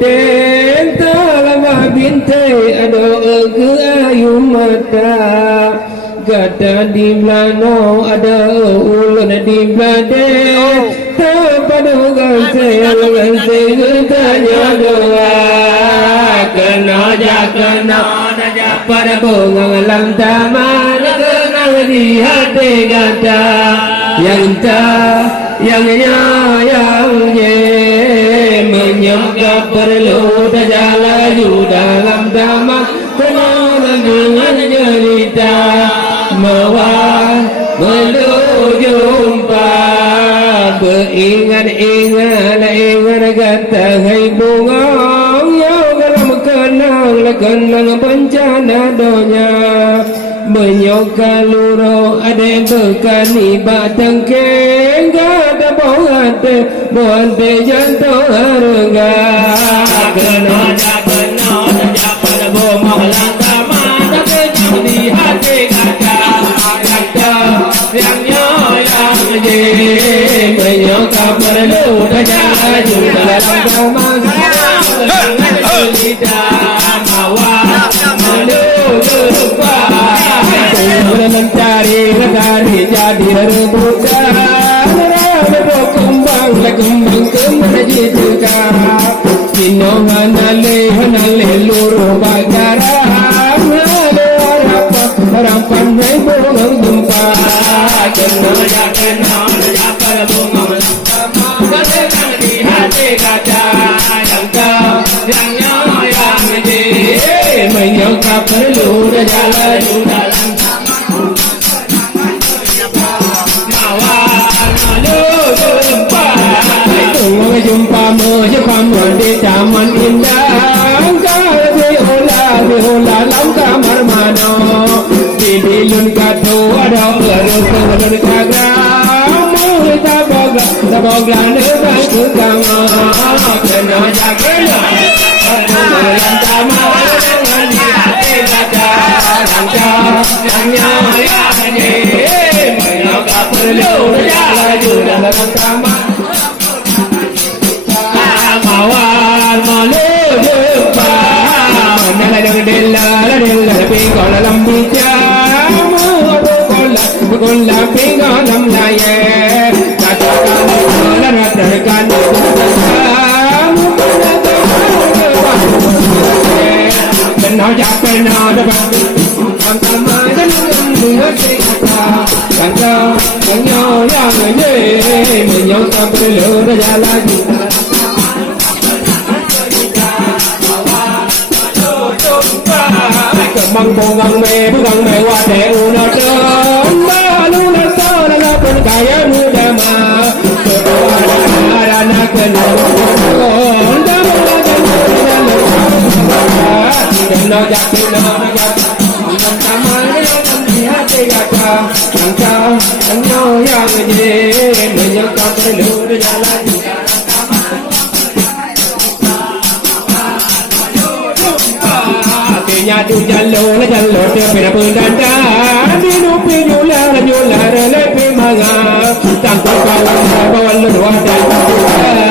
den talama binte ado ke ayu mata gada di melano ada ulun di belade pada ganse tanya doa kena pada bunga lam taman kenal di hati gada yang ye menyangka perlu terjalaju dalam taman kenal dengan cerita menuju ingat kata hai bunga yang dalam kenang bencana donya menyoka luro ada bekani batang keng ada bonte jantung harga kena pada bunga lantama tak di hati kata yang menyokap perlu terjaju dalam taman lidah mawar menuju mencari jadi rebutan berkembang kembali juga Sino hanale luru bagara harapan hai bunga jumpa kena pada bunga dengan di hati kata yang menyokap perlu jalan dalam jumpa di taman indah biola lam kamar mano di bilun katu ada berukun kagra tabogla nebai kutama kena jaga dalam taman dengan hati kata menyokap perlu laju dalam taman mawar menuju Nala pinggol lam bijamu Bukola pinggol lam laye Katakan terkan Kenal kenal dapat Sama dengan mengerti kata yang menyokap perlu jalan Kemang bungang me wate una domba luna sola la pun kaya muda ma Kepada anak kenal Onda mula Kena jak Sama dengan di hati kata yang menyokap perlu jalan Nyatu jalur terpena pendanda Dinupi jular lepi manga Tangkap kawan bawa luar dan